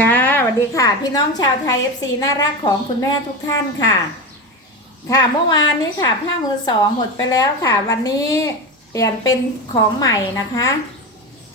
ค่ะสวัสดีค่ะ พี่น้องชาวไทย FC น่ารักของคุณแม่ทุกท่านค่ะ ค่ะเมื่อวานนี้ค่ะผ้ามือสองหมดไปแล้วค่ะ วันนี้เปลี่ยนเป็นของใหม่นะคะ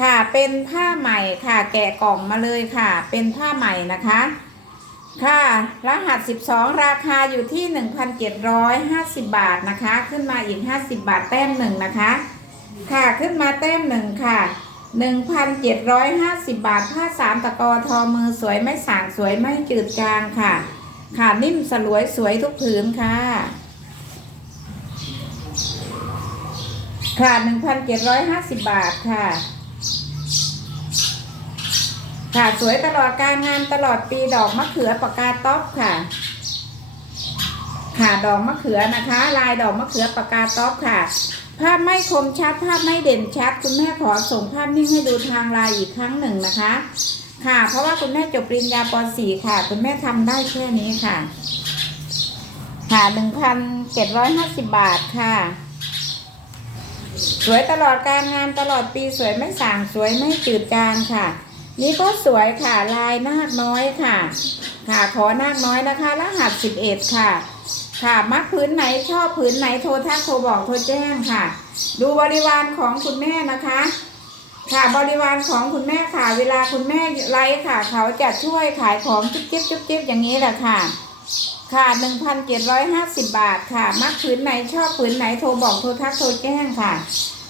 ค่ะเป็นผ้าใหม่ค่ะแกะกล่องมาเลยค่ะ เป็นผ้าใหม่นะคะ ค่ะรหัส 12 ราคาอยู่ที่ 1,750 บาทนะคะ ขึ้นมาอีก 50 บาทแต้มหนึ่งนะคะ ค่ะขึ้นมาแต้มหนึ่งค่ะ 1,750 บาท ผ้าสามตะกอทอมือสวยไม่สางสวยไม่จืดจางค่ะ ค่ะนิ่มสลวยสวยทุกผืนค่ะค่ะ1,750 บาทค่ะ ค่ะสวยตลอดการงานตลอดปีดอกมะเขือปากกาต๊อปค่ะ ค่ะดอกมะเขือนะคะ ลายดอกมะเขือปากกาต๊อปค่ะ ภาพไม่คมชัด ภาพไม่เด่นชัด คุณแม่ขอส่งภาพนิ่งให้ดูทางไลน์อีกครั้งหนึ่งนะคะ ค่ะ เพราะว่าคุณแม่จบปริญญาป .4 ค่ะ คุณแม่ทำได้แค่นี้ค่ะ ค่ะ1,750บบาทค่ะ สวยตลอดการงานตลอดปีสวยไม่ส่างสวยไม่จืดจางค่ะ นี่ก็สวยค่ะลายนาคน้อยค่ะ ค่ะขอนาคน้อยนะคะ รหัส11ค่ะ ค่ะ มักพื้นไหนชอบพื้นไหนโทรทักโทรบอกโทรแจ้งค่ะ ดูบริวารของคุณแม่นะคะ ค่ะบริวารของคุณแม่ค่ะ เวลาคุณแม่ไลฟ์ค่ะ เขาจะช่วยขายของจิ๊บจิ๊บจิ๊บจิ๊บอย่างนี้แหละค่ะ ค่ะ1,750บบาทค่ะ มักผืนไหนชอบผืนไหนโทรบอกโทรทักโทรแจ้งค่ะ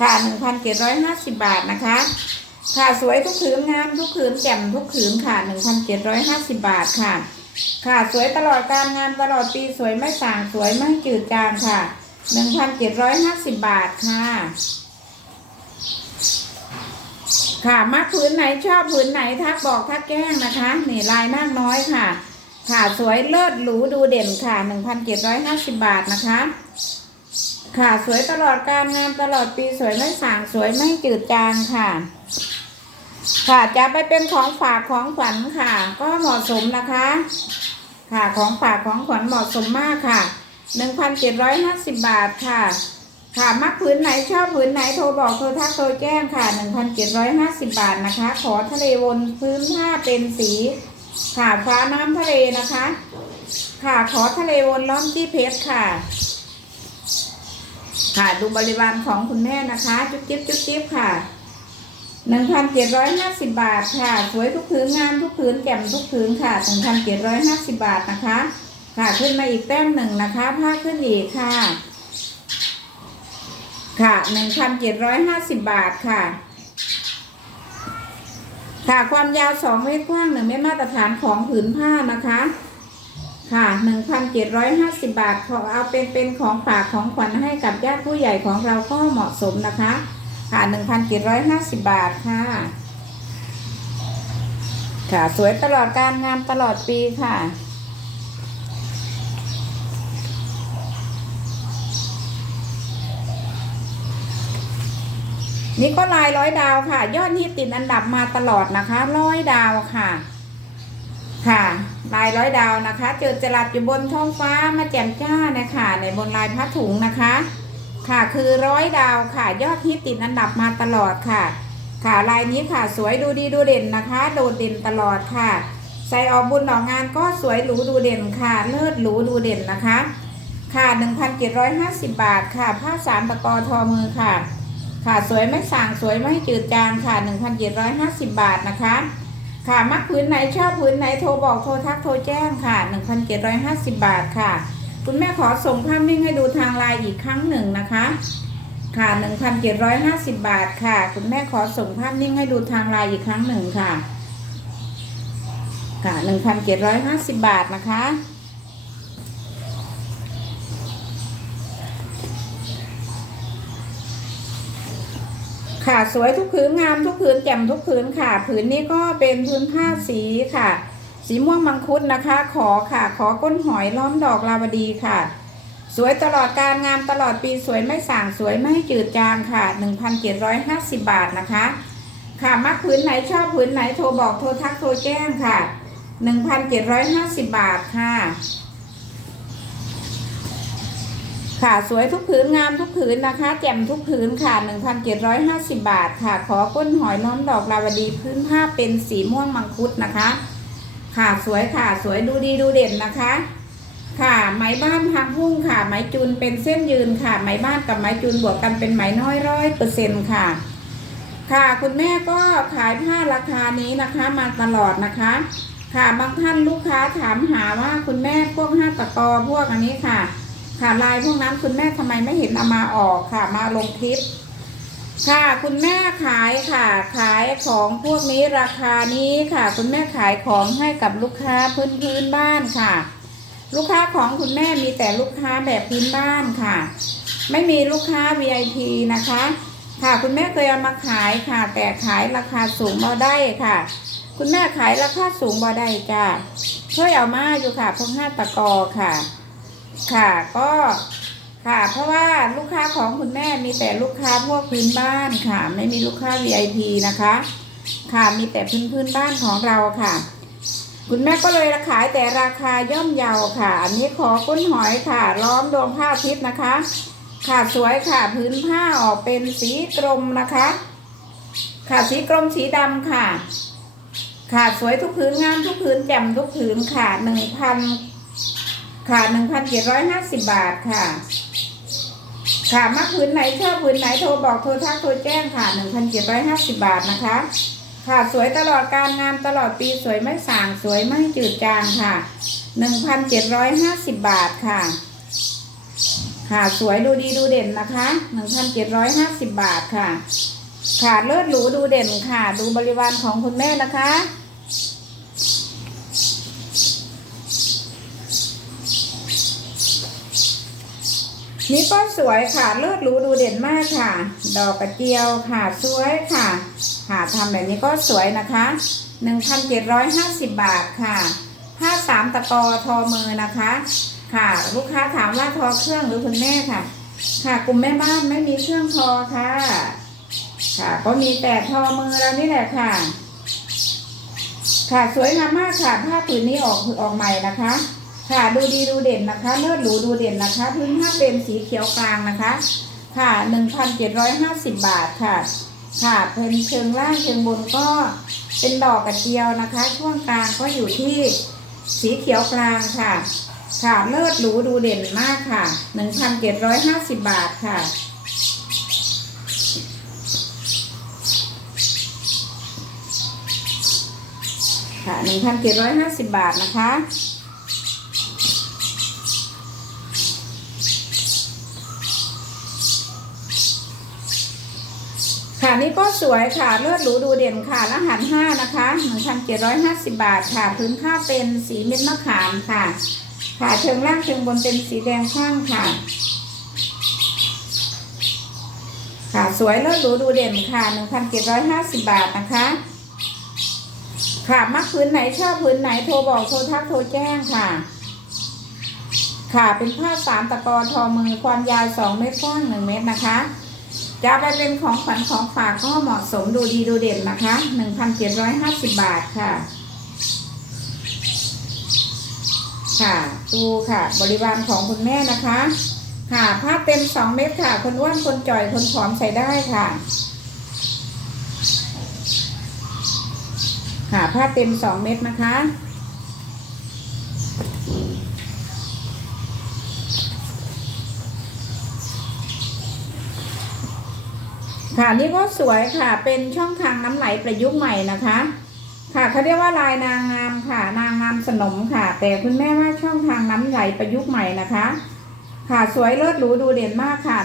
ค่ะ1,750บบาทนะคะ ค่ะสวยทุกผืนงามทุกผืนแจ่มทุกผืนค่ะ1,750บาทค่ะ ค่ะสวยตลอดการงานตลอดปีสวยไม่ส่างสวยไม่จืดจางค่ะ1,750บาทค่ะ ค่ะมักผืนไหนชอบผืนไหนทักบอกทักแจ้งนะคะ นี่ลายนาคน้อยค่ะ ค่ะสวยเลิศหรูดูเด่นค่ะ1,750บาทนะคะ ค่ะสวยตลอดการงานตลอดปีสวยไม่ส่างสวยไม่จืดจางค่ะ ค่ะจะไปเป็นของฝากของขวัญค่ะ ก็เหมาะสมนะคะ ค่ะของฝากของขวัญเหมาะสมมากค่ะ1,750บบาทค่ะ ค่ะมักผืนไหนชอบผืนไหนโทรบอกโทรทักโทรแจ้งค่ะ1,750บาทนะคะ ขอทะเลวนพื้นผ้าเป็นสีค่ะฟ้าน้ำทะเลนะคะ ค่ะขอทะเลวนล้อมที่เพชรค่ะ ค่ะดูบริวารของคุณแม่นะคะ จุ๊บจิ๊บจุ๊บจิ๊บค่ะ หนึ่งพันเจ็ดร้อยห้าสิบบาทค่ะ สวยทุกผืนงามทุกผืนแจ่มทุกผืนค่ะหนึ่งพันเจ็ดร้อยห้าสิบบาทนะคะ ค่ะขึ้นมาอีกแต้มหนึ่งนะคะผ้าขึ้นอีกค่ะ ค่ะหนึ่งพันเจ็ดร้อยห้าสิบบาทค่ะ ค่ะความยาวสองเมตรกว้างหนึ่งเมตรมาตรฐานของผืนผ้านะคะค่ะหนึ่งพันเจ็ดร้อยห้าสิบบาทขอเอาเป็นเป็นของฝากของขวัญให้กับญาติผู้ใหญ่ของเราก็เหมาะสมนะคะ ค่ะหนึ่งพันเจ็ดร้อยห้าสิบบาทค่ะ ค่ะสวยตลอดการงานตลอดปีค่ะนี่ก็ลายร้อยดาวค่ะ ยอดฮิตติดอันดับมาตลอดนะคะ ร้อยดาวค่ะ ค่ะ ลายร้อยดาวนะคะ เจอจรัสอยู่บนท้องฟ้ามาแจ่มจ้านะคะในบนลายผ้าถุงนะคะ ค่ะคือร้อยดาวค่ะ ยอดฮิตติดอันดับมาตลอดค่ะ ค่ะลายนี้ค่ะสวยดูดีดูเด่นนะคะ โดดเด่นตลอดค่ะ ใส่ออกบุญออกงานก็สวยหรูดูเด่นค่ะ เลิศหรูดูเด่นนะคะ ค่ะ 1,750 บาทค่ะ ผ้าสามตะกอทอมือค่ะ ค่ะสวยไม่ส่างสวยไม่จืดจางค่ะ 1,750 บาทนะคะ ค่ะมักพื้นไหนชอบพื้นไหนโทรบอกโทรทักโทรแจ้งค่ะ 1,750 บาทค่ะ คุณแม่ขอส่งภาพนิ่งให้ดูทางไลน์อีกครั้งหนึ่งนะคะ ค่ะ 1,750 บาทค่ะ คุณแม่ขอส่งภาพนิ่งให้ดูทางไลน์อีกครั้งหนึ่งค่ะ ค่ะ 1,750 บาทนะคะค่ะสวยทุกผืนงามทุกผืนแจ่มทุกผืนค่ะ ผืนนี้ก็เป็นพื้นผ้าสีค่ะ สีม่วงมังคุดนะคะ ขอค่ะ ขอก้นหอยล้อมดอกลาวดีค่ะ สวยตลอดการงามตลอดปีสวยไม่ส่างสวยไม่จืดจางค่ะ 1,750 บาทนะคะ ค่ะมักผืนไหนชอบผืนไหนโทรบอกโทรทักโทรแจ้งค่ะ 1,750 บาทค่ะค่ะสวยทุกผืนงามทุกผืนนะคะ แจ่มทุกผืนค่ะ 1,750 บาทค่ะ ขอก้นหอยน้อมดอกลาวดีพื้นผ้าเป็นสีม่วงมังคุดนะคะ ค่ะสวยค่ะสวยดูดีดูเด่นนะคะ ค่ะไหมบ้านทางพุ่งค่ะ ไหมจูนเป็นเส้นยืนค่ะ ไหมบ้านกับไหมจูนบวกกันเป็นไหมน้อยร้อยเปอร์เซ็นต์ค่ะ ค่ะคุณแม่ก็ขายผ้าราคานี้นะคะมาตลอดนะคะ ค่ะบางท่านลูกค้าถามหาว่าคุณแม่พวกห้าตะกอพวกอันนี้ค่ะ ค่ะลายพวกนั้นคุณแม่ทำไมไม่เห็นเอามาออกค่ะ มาลงคลิป ค่ะคุณแม่ขายค่ะ ขายของพวกนี้ราคานี้ค่ะ คุณแม่ขายของให้กับลูกค้าพื้นพื้นบ้านค่ะ ลูกค้าของคุณแม่มีแต่ลูกค้าแบบพื้นบ้านค่ะ ไม่มีลูกค้า VIP นะคะ ค่ะคุณแม่เคยเอามาขายค่ะ แต่ขายราคาสูงบ่ได้ค่ะ คุณแม่ขายราคาสูงบ่ได้จ้าช่วยเอามาอยู่ค่ะพวกห้าตะกอค่ะ ค่ะก็ ค่ะ เพราะว่าลูกค้าของคุณแม่มีแต่ลูกค้าพวกพื้นบ้านค่ะ ไม่มีลูกค้า VIP นะคะ ค่ะมีแต่พื้นพื้นบ้านของเราค่ะ คุณแม่ก็เลยขายแต่ราคาย่อมเยาค่ะ อันนี้ขอก้นหอยค่ะ ล้อมดวงผ้าทิพย์นะคะ ค่ะสวยค่ะพื้นผ้าออกเป็นสีกรมนะคะ ค่ะสีกรมสีดำค่ะ ค่ะสวยทุกพื้นงามทุกพื้นแจ่มทุกพื้นค่ะหนึ่งพันค่ะหนึ่งพันเจ็ดร้อยห้าสิบบาทค่ะ ค่ะมาพื้นไหนชอบพื้นไหนโทรบอกโทรทักโทรแจ้งค่ะหนึ่งพันเจ็ดร้อยห้าสิบบาทนะคะ ค่ะสวยตลอดการงานตลอดปีสวยไม่สางสวยไม่จืดจางค่ะหนึ่งพันเจ็ดร้อยห้าสิบบาทค่ะ ค่ะสวยดูดีดูเด่นนะคะหนึ่งพันเจ็ดร้อยห้าสิบบาทค่ะค่ะเลิศหรูดูเด่นค่ะ ดูบริวารของคุณแม่นะคะ นี่ก็สวยค่ะเลิศหรูดูเด่นมากค่ะ ดอกกระเจียวค่ะสวยค่ะค่ะทำแบบนี้ก็สวยนะคะ 1,750 บาทค่ะผ้าสามตะกอทอมือนะคะ ค่ะ ลูกค้าถามว่าทอเครื่องหรือคุณแม่ค่ะ ค่ะกลุ่มแม่บ้านไม่มีเครื่องทอค่ะ ค่ะ ก็มีแต่ทอมือเรานี่แหละค่ะ ค่ะสวยงามมากค่ะผ้าผืนนี้ออกออกใหม่นะคะ ค่ะดูดีดูเด่นนะคะเลิศหรูดูเด่นนะคะพื้นผ้าเป็นสีเขียวกลางนะคะ ค่ะหนึ่งพันเจ็ดร้อยห้าสิบบาทค่ะ ค่ะเป็นเชิงล่างเชิงบนก็เป็นดอกกระเจียวนะคะ ช่วงกลางก็อยู่ที่สีเขียวกลางค่ะ ค่ะเลิศหรูดูเด่นมากค่ะหนึ่งพันเจ็ดร้อยห้าสิบบาทค่ะค่ะหนึ่งพันเจ็ดร้อยห้าสิบบาทนะคะ ค่ะนี่ก็ สวยค่ะเลือดหรูดูเด่นค่ะรหัสห้านะคะหนึ่งพันเจ็ดร้อยห้าสิบบาทค่ะพื้นผ้าเป็นสีเม็ดมะขามค่ะ ค่ะเชิงล่างเชิงบนเป็นสีแดงข้างค่ะ ค่ะสวยเลือดหรูดูเด่นค่ะหนึ่งพันเจ็ดร้อยห้าสิบบาทนะคะค่ะมักพื้นไหนชอบพื้นไหนโทรบอกโทรทักโทรแจ้งค่ะ ค่ะเป็นผ้าสามตะกอทอมือความยาวสองเมตรกว้างหนึ่งเมตรนะคะ จะไปเป็นของขวัญของฝากก็เหมาะสมดูดีดูเด่นนะคะหนึ่งพันเจ็ดร้อยห้าสิบบาทค่ะ ค่ะ ดูค่ะ บริวารของคุณแม่นะคะ ค่ะผ้าเต็มสองเม็ดค่ะ คนอ้วนคนจ่อยคนผอมใส่ได้ค่ะ ค่ะผ้าเต็มสองเม็ดนะคะ ค่ะนี่ก็สวยค่ะ เป็นช่องทางน้ำไหลประยุกต์ใหม่นะคะ ค่ะเขาเรียกว่าลายนางงามค่ะ นางงามสนมค่ะ แต่คุณแม่ว่าช่องทางน้ำไหลประยุกต์ใหม่นะคะ ค่ะสวยเลิศหรูดูเด่นมากค่ะ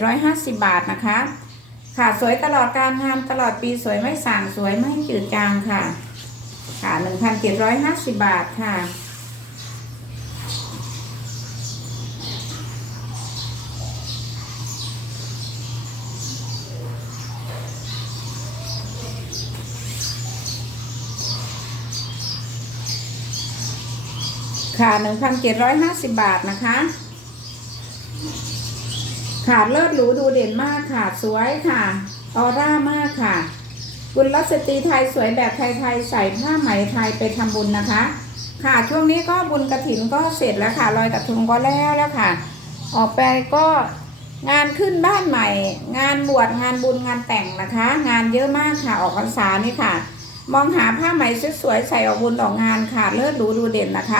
1,750 บาทนะคะ ค่ะสวยตลอดการงานตลอดปีสวยไม่ส่างสวยไม่จืดจางค่ะ ค่ะ 1,750 บาทค่ะ ค่ะ1,750บบาทนะคะ ค่ะเลิศหรูดูเด่นมากค่ะ สวยค่ะออร่ามากค่ะกุลรัสตรีไทยสวยแบบไทยๆใส่ผ้าไหมไทยไปทำบุญนะคะ ค่ะช่วงนี้ก็บุญกระถินก็เสร็จแล้วค่ะลอยกระทงก็แล้วแล้วค่ะ ออกไปก็งานขึ้นบ้านใหม่ งานบวชงานบุญงานแต่งนะคะ งานเยอะมากค่ะออกพรรษานี่ค่ะ มองหาผ้าไหมสวยๆใส่ออกบุญออกงานค่ะ เลิศหรูดูเด่นนะคะ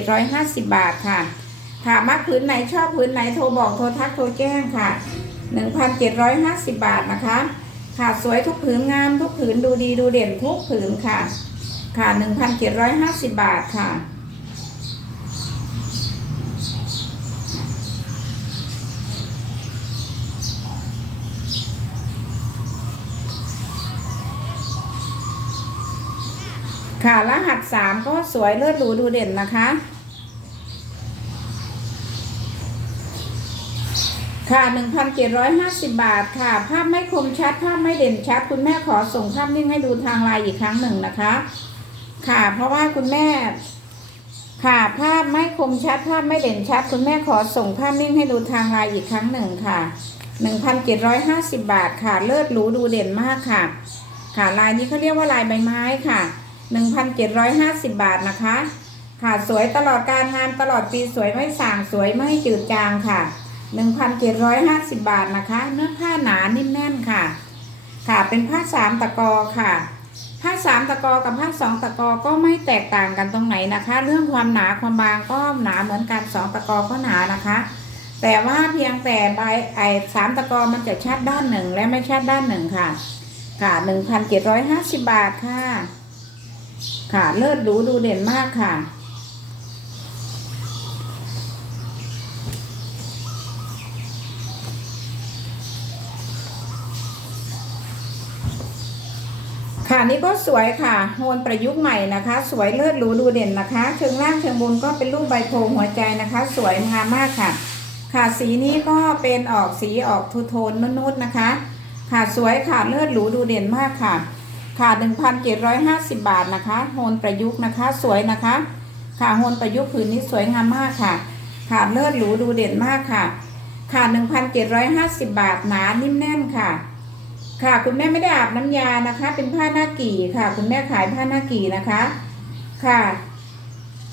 1,750 บาทค่ะ ค่ะมักพื้นไหนชอบพื้นไหนโทรบอกโทรทักโทรแจ้งค่ะ 1,750 บาทนะคะ ค่ะสวยทุกผืนงามทุกผืนดูดีดูเด่นทุกผืนค่ะ ค่ะ 1,750 บาทค่ะ ค่ะ รหัสสามก็สวยเลิศหรูดูเด่นนะคะ ค่ะ 1,750 บาทค่ะ ภาพไม่คมชัด ภาพไม่เด่นชัด คุณแม่ขอส่งภาพนิ่งให้ดูทางไลน์อีกครั้งหนึ่งนะคะ ค่ะ เพราะว่าคุณแม่ ค่ะภาพไม่คมชัด ภาพไม่เด่นชัด คุณแม่ขอส่งภาพนิ่งให้ดูทางไลน์อีกครั้งหนึ่งค่ะ 1,750 บาทค่ะ เลิศหรูดูเด่นมากค่ะ ค่ะลายนี้เขาเรียกว่าลายใบไม้ค่ะ 1,750 บาทนะคะ ค่ะสวยตลอดการงานตลอดปีสวยไม่ส่างสวยไม่จืดจางค่ะ 1,750 บาทนะคะ เนื้อผ้าหนานิ่มแน่นค่ะ ค่ะเป็นผ้าสามตะกอค่ะ ผ้าสามตะกอกับผ้าสองตะกอก็ไม่แตกต่างกันตรงไหนนะคะ เรื่องความหนาความบางก็หนาเหมือนกันสองตะกอก็หนานะคะแต่ว่าเพียงแต่ใบไอ้สามตะกอมันจะชัดด้านหนึ่งและไม่ชัดด้านหนึ่งค่ะ ค่ะหนึ่งพันเจ็ดร้อยห้าสิบบาทค่ะ ค่ะ เลิศหรูดูเด่นมากค่ะ ค่ะนี่ก็สวยค่ะโฮนประยุกต์ใหม่นะคะ สวยเลิศหรูดูเด่นนะคะ เชิงล่างเชิงบนก็เป็นรูปใบโพหัวใจนะคะ สวยงามมากค่ะ ค่ะสีนี้ก็เป็นออกสีออกทูโทนนุ่นๆนะคะ ค่ะสวยค่ะเลิศหรูดูเด่นมากค่ะ ค่ะ 1,750 บาทนะคะโฮนประยุกต์นะคะ สวยนะคะ ค่ะโฮนประยุกต์ผืนนี้สวยงามมากค่ะ ค่ะเลิศหรูดูเด่นมากค่ะ ค่ะ 1,750 บาทหนานิ่มแน่นค่ะ ค่ะ คุณแม่ไม่ได้อาบน้ำยานะคะ เป็นผ้าหน้ากี่ค่ะ คุณแม่ขายผ้าหน้ากี่นะคะ ค่ะ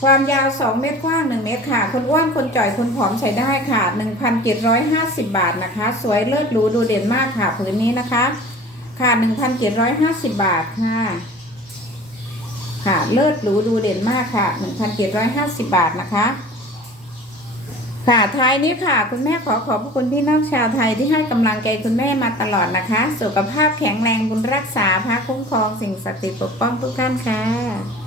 ความยาว 2 เมตรกว้าง 1 เมตรค่ะ คนอ้วนคนจ่อยคนผอมใส่ได้ค่ะ 1,750 บาทนะคะ สวยเลิศหรูดูเด่นมากค่ะผืนนี้นะคะ ค่ะ1,750บาทค่ะ ค่ะเลิศหรูดูเด่นมากค่ะ1,750บาทนะคะ ค่ะท้ายนี้ค่ะ คุณแม่ขอขอบพระคุณพี่น้องชาวไทยที่ให้กำลังใจคุณแม่มาตลอดนะคะ สุขภาพแข็งแรงบุญรักษาพระคุ้มครองสิ่งศักดิ์สิทธิ์ปกป้องทุกท่านค่ะ